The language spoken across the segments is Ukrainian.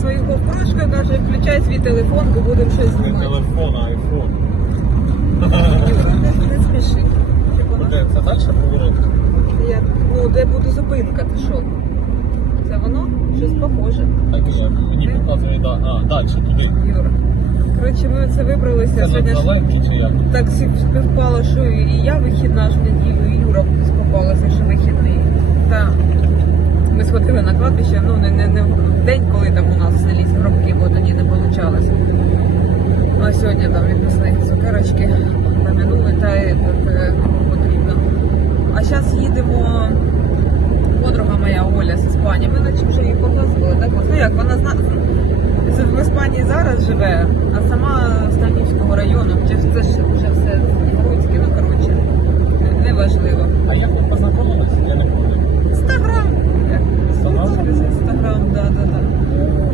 свою ковкружку, каже, включай свій телефон, бо будемо щось Не знімати. телефон, а айфон. Не, спіши. Щоб вона- Де це далі поворот? Я, ну, де буде зупинка, ти що? Це воно? Щось похоже. Так вже мені показує, да. А, далі туди. Юра. Коротше, ми це вибралися Це сьогодні. ж далеко чи як? Так всі співпало, що і я вихідна ж в неділю, і Юра співпалося, що вихідний. Та ми сходили на кладбище, ну не, не, не в день, коли там у нас в селі гробки, бо тоді не вийшло. Сьогодні там віднесли цукерочки, помянули та так, е, потрібно. А зараз їдемо. Подруга моя Оля з Іспанії. Ми наче вже її показували, так? Ну як вона зна... в Іспанії зараз живе, а сама з Тамівського району. Чи це ж вже все Грудське, ну коротше, неважливо. А як ви познайомилися? Я не пам'ятаю. Інстаграм. Як? Інстаграм? Да, да, да.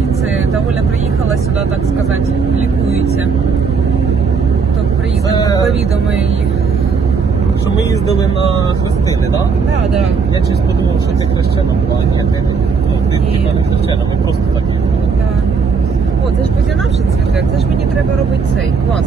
І це та Оля приїхала сюди, так сказати, лікується. То приїдемо, Це- повідомимо її. Що ми їздили на хрестини, так? Да, да. Я щось подумав, що ти хрещена була, ні, не. Ну, ти не хрещена, ми просто так їздили. Да. О, це ж позінавши цвіте, це ж мені треба робити цей квас.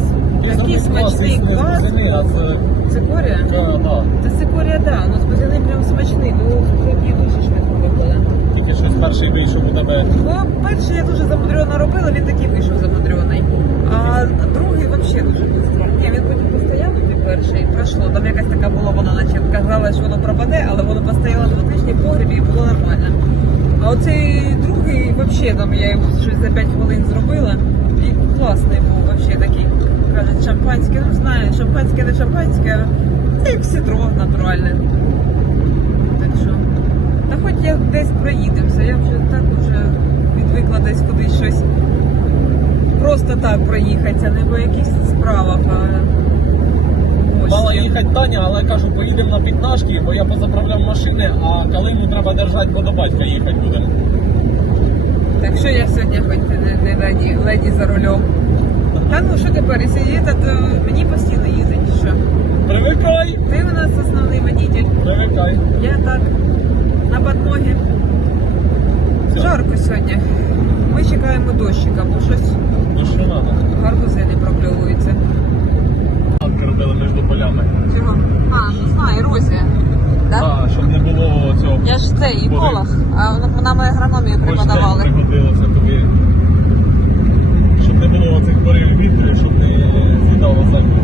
Такий смачний квас. з... Цикорія? Да, да. Та цикорія, да, ну з позіни прям смачний, бо тоді дуже швидко виходить. Тільки щось перший вийшов у тебе. Бо перший я дуже замудрено робила, він такий вийшов замудрений. А другий взагалі дуже швидко. Ні, він потім постояв тобі перший, пройшло. Там якась така була, вона наче казала, що воно пропаде, але воно постояло два тижні в погребі і було нормально. А оцей другий, взагалі, там я його щось за 5 хвилин зробила. І класний був, взагалі такий. Кажуть, шампанське, ну знаю, шампанське не шампанське, це як ситро натуральне. Так що. Та хоч я десь проїдемося, я вже так вже відвикла десь кудись щось. Просто так проїхатися, не по якихось справах, а. Мала їхати Таня, але кажу, поїдемо на п'ятнашки, бо я позаправляв машини, а Калину треба держати, бо до батька їхати будемо. Так що я сьогодні хоч не, не леді, леді за рулем. Та ну що тепер, якщо є, то мені постійно їздить, чи що? Привикай! Ти у нас основний водитель, Привикай. я так, сьогодні. Ми чекаємо дощика, бо щось Ну гарбузи не прокльовуються. Робили між полями. Чого? А, ну знаю, ерозія. Да? А, щоб не було цього. Я ж це і еколог, а вона- нам агрономію преподавали. пригодилося тобі. Щоб не було оцих порив вітру, щоб не з'їдало землю.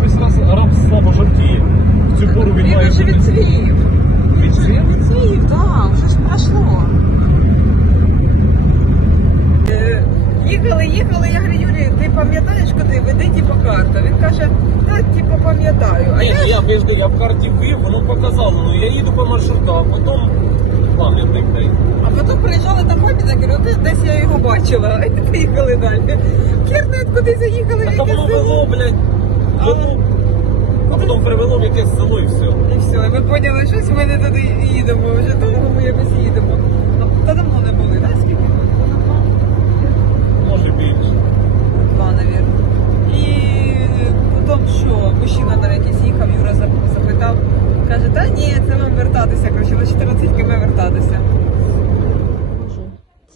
Щось раз раб слабо жовтіє. В цю пору він Він має вже бути. відцвів. Він вже Відцвів? відцвів, так, вже ж пройшло. Е, Їхали, їхали, я говорю, Юрій, ти пам'ятаєш, куди веди типу карту? Він каже, так, типу, пам'ятаю. А Ні, я ну я пізди, я в карті ввів, воно показало. Ну я їду по маршруту, а потім пам'ятник дай. А потім приїжджали на пам'ятник, говорю, «Де- десь я його бачила. І поїхали далі. Кернет куди заїхали, в Так воно село. вело, блядь, вело. А потім привело в якесь село і все. І все, і ми поняли, щось ми не туди їдемо, вже довго ми якось їдемо. А, Та давно не були, так? Скільки? Може більше. Два, навірно. І потім що, мужчина там якийсь їхав, Юра зап- запитав, каже, та ні, це вам вертатися, коротше, на 14 км вертатися.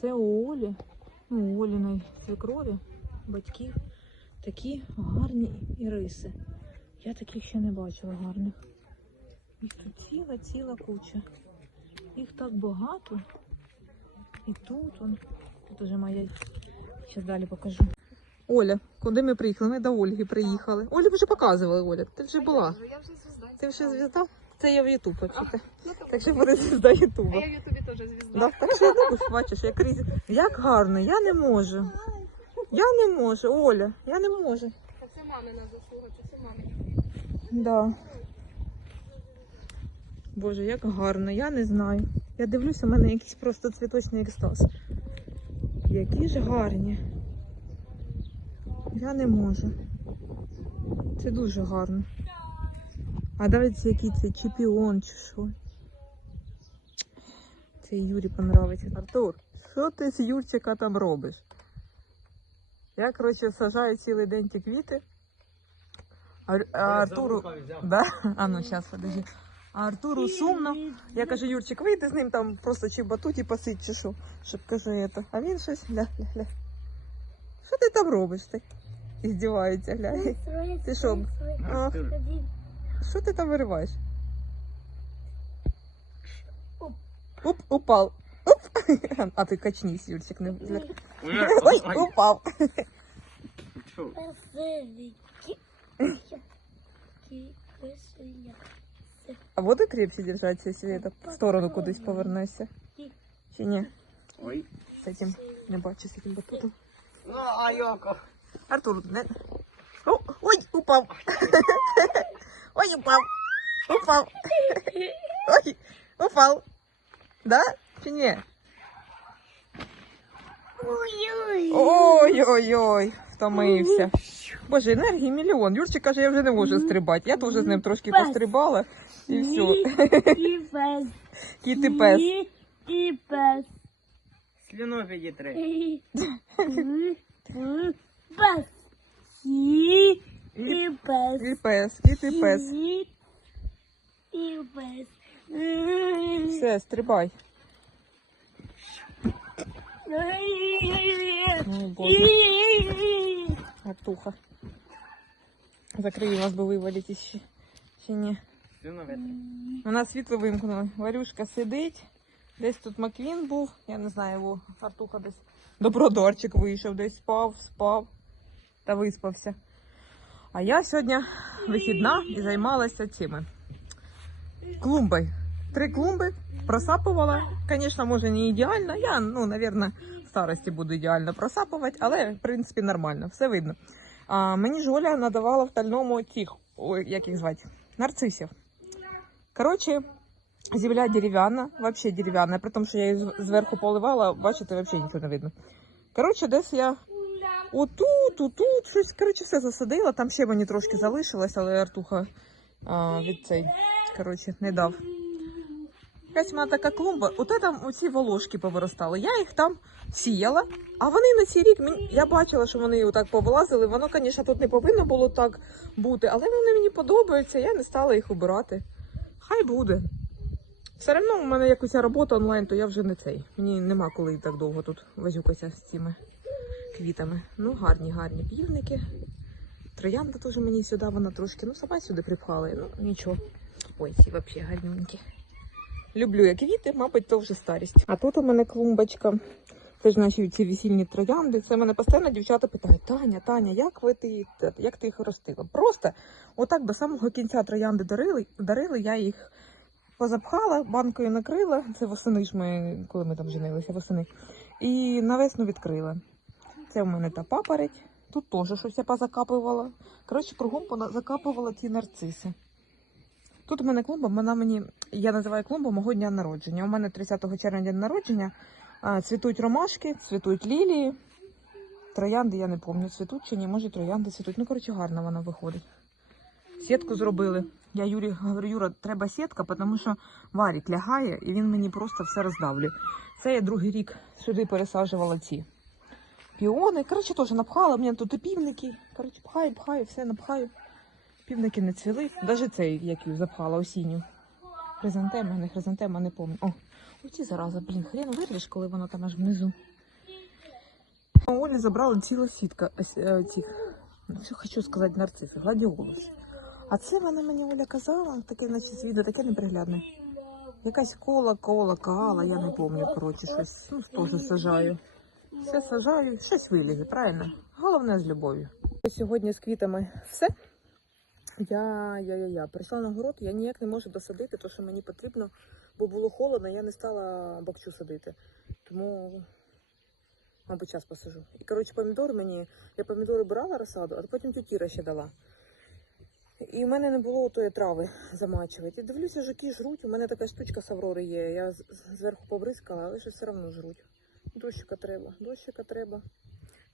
Це у Олі, ну, Оліної свекрові, батьків, такі гарні іриси. Я таких ще не бачила гарних. Їх тут ціла, ціла куча. Їх так багато. І тут он. Тут уже моя. Зараз далі покажу. Оля, куди ми приїхали? Ми до Ольги приїхали. Олі вже показували, Оля. Ти вже була. Ти вже звізда? Це я в Ютуб взагалі. Так що буде звізда А Ютуба. я в Ютубі теж звізда. Да, так що ну, бачиш, як різні. Як гарно, я не можу. Я не можу, Оля, я не можу. А це мамина заслуга, чи це мамина? Да. Боже, як гарно, я не знаю. Я дивлюся, у мене якийсь просто цвіточний екстаз. Які ж гарні. Я не можу. Це дуже гарно. А дивіться, який це чемпіон чи що. Це Юрі понравиться. Артур, що ти з Юрчика там робиш? Я, коротше, сажаю цілий день ті квіти. А, а Артуру. Да? А ну сейчас, подожди. А Артуру сумно. Я кажу, Юрчик, вийди з ним там просто чи в батуті посидь, чи що, щоб кажу это. А він щось ля, ля, ля. Що ти там робиш? Ти? Іздівається, гля. Ти що? Ах, що ти там вириваєш? Оп, упав. Оп. А ти качнись, Юрчик, не зля- Ой, упав. А буду крепче держаться, если это в сторону кудись повернешся? Чи ні? Ой. З этим, не бачу, з этим батутом. Ну, а Йоко. Артур, не... О, ой, упав. Ой, упав. Упав. Ой, упав. Да? Чи ні? Ой-ой-ой, втомився. Боже, енергії мільйон. Юрчик каже, я вже не можу стрибати. Я теж з ним трошки Пес. пострибала. І все. І пес. Кіт і пес. І- І пес. Слюну підітри. І- Пес. І і пес. І пес, і пес. І і пес. Все, стрибай. Ой, Боже. Артуха. Закрий вас би вивалити ще. Чи ні? У нас світло вимкнули. Варюшка сидить. Десь тут Маквін був. Я не знаю, його Артуха десь. Добродорчик вийшов, десь спав, спав та виспався. А я сьогодні вихідна і займалася цими клумбою. Три клумби просапувала. Звісно, може не ідеально. Я, ну, напевно, в старості буду ідеально просапувати, але в принципі нормально, все видно. А мені ж Оля надавала в тальному тих, як їх звати, нарцисів. Коротше, земля дерев'яна, взагалі дерев'яна, при тому, що я її зверху поливала, бачите, взагалі нічого не видно. Коротше, десь я отут, отут, щось, коротше, все засадила. Там ще мені трошки залишилось, але Артуха а, від цей, коротше, не дав. Якась мене така клумба, от там оці волошки повиростали. Я їх там сіяла, а вони на цей рік. Я бачила, що вони отак повилазили. Воно, звісно, тут не повинно було так бути, але вони мені подобаються, я не стала їх обирати. Хай буде. Все одно у мене якась робота онлайн, то я вже не цей. Мені нема коли так довго тут возюкатися з цими квітами. Ну, гарні, гарні півники. Троянда теж мені сюди, вона трошки, ну, сама сюди припхала, ну нічого. Ой, ці взагалі гарнюнькі. Люблю я квіти, мабуть, то вже старість. А тут у мене клумбочка. Це ж наші ці весільні троянди. Це мене постійно дівчата питають: Таня, Таня, як ви ти, як ти їх ростила? Просто отак до самого кінця троянди дарили, дарили я їх позапхала, банкою накрила. Це восени ж ми, коли ми там женилися, восени. І на весну відкрила. Це в мене та папороть. Тут теж щось я позакапувала. Коротше, кругом закапувала ті нарциси. Тут у мене клумба, вона мені, я називаю клумбу мого дня народження. У мене 30 червня день народження. Цвітуть ромашки, цвітуть лілії. Троянди, я не пам'ятаю, цвітуть чи ні, може троянди цвітуть. Ну, коротше, гарно вона виходить. Сітку зробили. Я Юрі говорю, Юра, треба сітка, тому що Варік лягає і він мені просто все роздавлює. Це я другий рік сюди пересаджувала ці піони. Коротше, теж напхала, мені тут і півники. Коротше, пхаю, пхаю, все напхаю. Півники не цвіли. Навіть цей, як її запхала осінню. Хризантема, не хризантема, не пам'ятаю. О, оці зараза, блін, хрен вирвеш, коли вона там аж внизу. А у Олі забрала ціла сітка е, цих, ну, що хочу сказати, нарциси, гладіолус. А це вона мені Оля казала, таке, значить, відео, таке неприглядне. Якась кола, кола, каала, я не пам'ятаю, коротше, щось, ну, теж сажаю. Все сажаю, щось вилізе, правильно? Головне з любов'ю. Сьогодні з квітами все. Я, я, я, я прийшла на город, я ніяк не можу досадити, то що мені потрібно, бо було холодно, я не стала бокчу садити. Тому, мабуть, час посажу. І коротше, помідори мені, я помідори брала розсаду, а потім тютіра ще дала. І в мене не було тої трави замачувати. І дивлюся, жуки жруть. У мене така штучка з Аврори є. Я зверху побризкала, але щось все одно жруть. Дощика треба, дощика треба.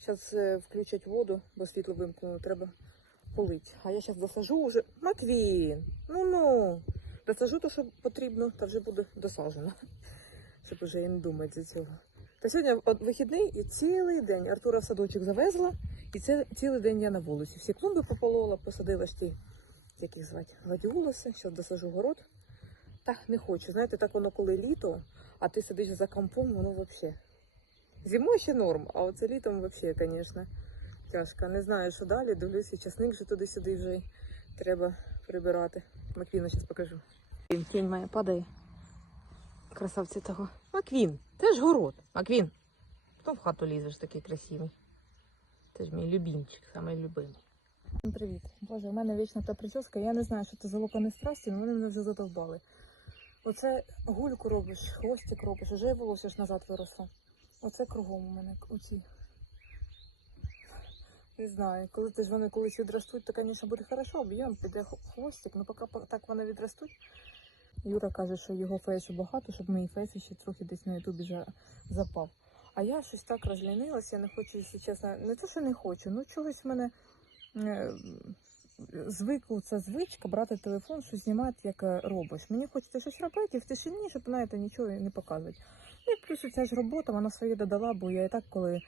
Зараз включать воду, бо світло вимкнуло, треба полить. А я зараз досажу вже. Матвін! Ну ну. Досажу те, що потрібно, та вже буде досаджено. Щоб вже і не думати за цього. Та сьогодні вихідний і цілий день Артура в садочок завезла, і це цілий день я на вулиці. Всі клумби пополола, посадила ж ті, як їх звати, гладіолуси. Зараз досажу город. Та не хочу. Знаєте, так воно коли літо, а ти сидиш за компом, воно взагалі. Зимою ще норм, а оце літом взагалі, звісно, тяжко. Не знаю, що далі. Дивлюся, часник вже туди-сюди вже треба прибирати. Маквіна зараз покажу. Тінь моя падає. Красавці того. Маквін, це ж город. Маквін. Хто в хату лізеш такий красивий? Це ж мій любімчик, самий любимий. Привіт. Боже, у мене вічна та прическа. Я не знаю, що це за локони страсті, але вони мене вже задовбали. Оце гульку робиш, хвостик робиш, вже й волосся ж назад виросло. Оце кругом у мене оці. Не знаю, коли ж вони колись відростуть, то, звісно, буде хорошо, об'єм, піде хвостик, ну поки так вони відростуть. Юра каже, що його фейсу багато, щоб мій фейс ще трохи десь на ютубі запав. А я щось так розлінилася, я не хочу, якщо чесно, не те, що не хочу, ну чогось в мене е, звикла ця звичка брати телефон, щось знімати, як е, робиш. Мені хочеться щось робити і в тишині, щоб знаєте, нічого не показувати. Ну і плюс ця ж робота, вона своє додала, бо я і так, коли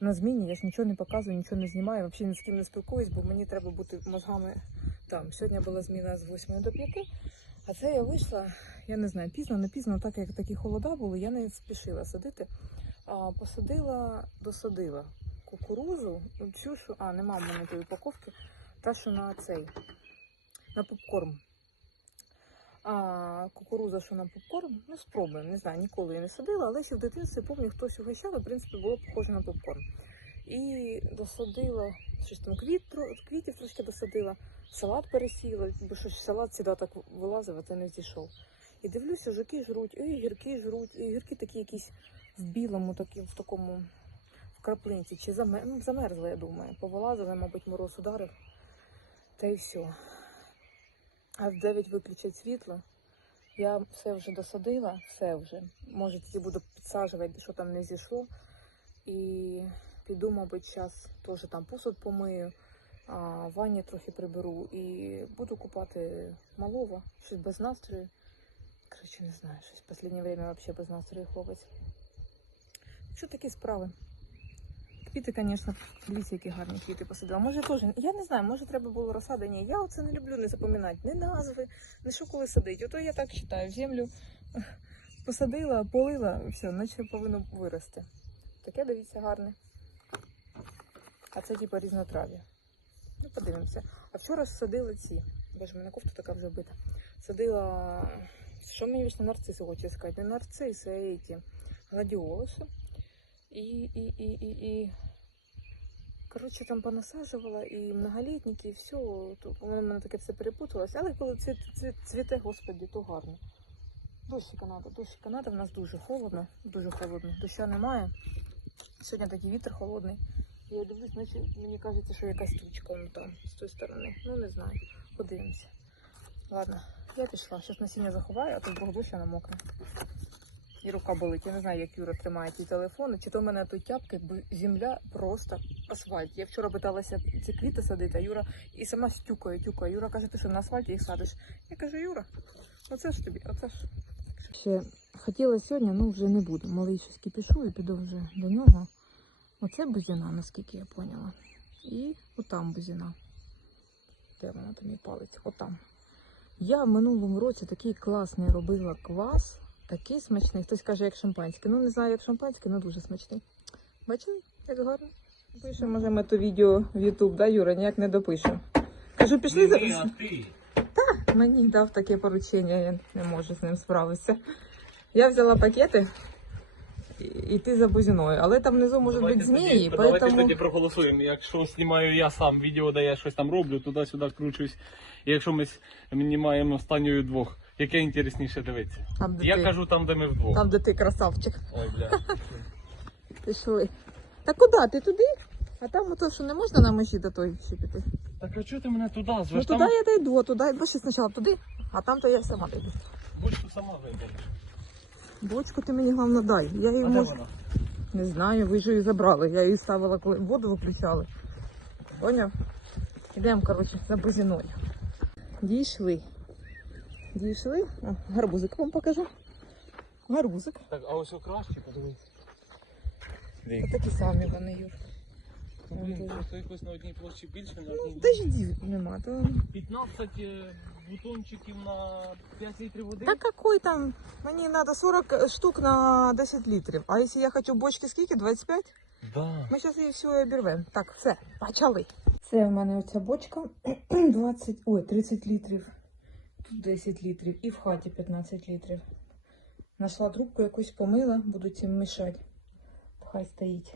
на зміні, я ж нічого не показую, нічого не знімаю, взагалі ні з ким не спілкуюсь, бо мені треба бути мозгами там. Сьогодні була зміна з 8 до 5, а це я вийшла, я не знаю, пізно, не пізно, так як такі холода були, я не спішила садити. А, посадила, досадила кукурузу, цю, що, а, нема в мене тієї упаковки, та, що на цей, на попкорн. А кукуруза, що на попкорн, ну спробуємо, не знаю, ніколи я не садила, але ще в дитинстві пам'ятаю, хтось угощав, і, в принципі, було похоже на попкорн. І досадила, щось там квіт, квітів трошки досадила, салат пересіла, бо щось салат сюди так вилазив, а це не зійшов. І дивлюся, жуки жруть, і гірки жруть, і гірки такі якісь в білому, такі, в такому в краплинці. Чи ну, замерзли, я думаю. Повилазили, мабуть, мороз ударив. Та й все. А в 9 виключать світло. Я все вже досадила, все вже. Може, тільки буду підсаджувати, що там не зійшло. І піду, мабуть, зараз теж там посуд помию, а ванні трохи приберу і буду купати малого, щось без настрою. Коротше, не знаю, щось в останнє время взагалі без настрою хлопець. Що такі справи? Квіти, звісно, дивіться, які гарні квіти посадила. Може теж, я не знаю, може треба було розсади. Ні, я оце не люблю не запам'ятати ні назви, ні що коли садить. Ото я так вважаю, в землю посадила, полила, і все, наче повинно вирости. Таке дивіться гарне. А це типу різнотрав'я. Ну, подивимося. А вчора садила ці. Боже, мене кофта така вже. Садила. Що мені вічно нарциси хочу сказати? Не нарциси, а ці гладіолуси. І, і, і, і, і. Коротше, там понасаджувала і многолітники, і все. То воно мене таке все перепуталось. Але коли цвіт, цвіт, цвіте, господі, то гарно. Дощика надо, дощика надо, в нас дуже холодно, дуже холодно. Доща немає. Сьогодні такий вітер холодний. Я дивлюсь, наче мені кажеться, що якась тучка вон там, з тої сторони. Ну, не знаю. Подивимося. Ладно, я пішла. Зараз насіння заховаю, а то вдруг дощ вона мокне. І рука болить. Я не знаю, як Юра тримає ті телефони. Чи то в мене тут тяпки, бо земля просто асфальт. Я вчора питалася ці квіти садити, а Юра і сама стюкає, тюкає. Юра каже, ти що на асфальті їх садиш? Я кажу, Юра, оце ж тобі, оце ж. Ще хотіла сьогодні, ну вже не буду. Малий щось кипішу і піду вже до нього. Оце бузина, наскільки я поняла. І отам бузина. Де вона там і палець? Отам. Я в минулому році такий класний робила квас, такий смачний. Хтось каже, як шампанське. Ну, не знаю, як шампанське, але дуже смачний. Бачили, як гарно? Пишемо, може, ми то відео в Ютуб, да, Юра, ніяк не допишемо. Кажу, пішли зараз. ти. Мені дав таке поручення, я не можу з ним справитися. Я взяла пакети і йти за бузіною, але там внизу можуть бути змії, Давайте поэтому... тоді проголосуємо. Якщо знімаю я сам відео, де я щось там роблю, туди-сюди кручусь. І якщо ми знімаємо останньою двох, яке інтересніше дивитися? Там, де Я ти, кажу там, де ми вдвох. там, де ти красавчик. Ой, бля. Пішли. Та куди? Ти туди? А там ото, що не можна на межі до той ще піти. Так а чого ти мене туди звеш? Ну туди я дойду, а туди, бо ще спочатку туди, а там то я сама дойду. Бочку сама вибереш. Бочку ти мені головне дай. Я її А де можу. вона? Не знаю, ви ж її забрали. Я її ставила, коли воду виключали. Поняв? Йдемо, коротше, за бузіною. Дійшли. Дійшли. О, гарбузик вам покажу. Гарбузик. Так, а ось краще, подивись. Ось такі самі вони, Юр. Там блін, дуже- просто якось на одній площі більше, на Ну, одній дождів нема. То... 15 е, бутончиків на 5 літрів води. Да какой там? Мені треба 40 штук на 10 літрів. А якщо я хочу бочки скільки? 25? Да. Ми зараз її всю обірвемо. Так, все, почали. Це в мене оця бочка 20, ой, 30 літрів. Тут 10 літрів і в хаті 15 літрів. Нашла трубку якусь помила, буду цим мішати. Хай стоїть.